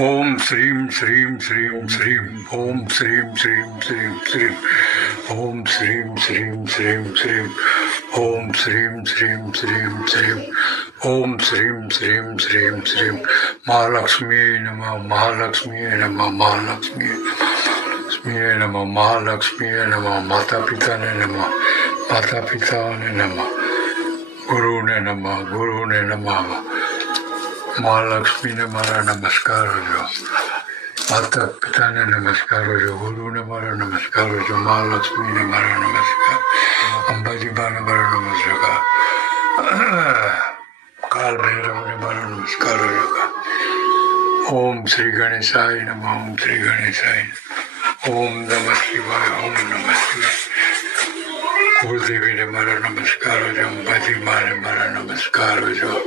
ओम श्रीं श्रीं श्रीं श्रीं ओम श्रीं श्रीं श्रीं श्रीं ओम श्रीं श्रीं श्रीं श्रीं ओम श्रीं श्रीं श्रीं श्रीं ओम श्रीं श्रीं श्रीं श्रीं महालक्ष्मी नमः महालक्ष्मी नमः महालक्ष्मी नमः महालक्ष्मी नमः माता पिता ने नमः माता पिता ने नमः गुरु ने नमः महालक्ष्मी ने मारा नमस्कार हो माता पिता ने नमस्कार हो गुरु ने मारा नमस्कार हो महालक्ष्मी ने मारा नमस्कार अंबाजी बा ने मारा नमस्कार काल भैरव ने मारा नमस्कार हो ओम श्री गणेशाय नमः ओम श्री गणेशाय ओम नमः शिवाय ओम नमः शिवाय गुरुदेवी ने मारा नमस्कार हो अंबाजी माँ ने मारा नमस्कार हो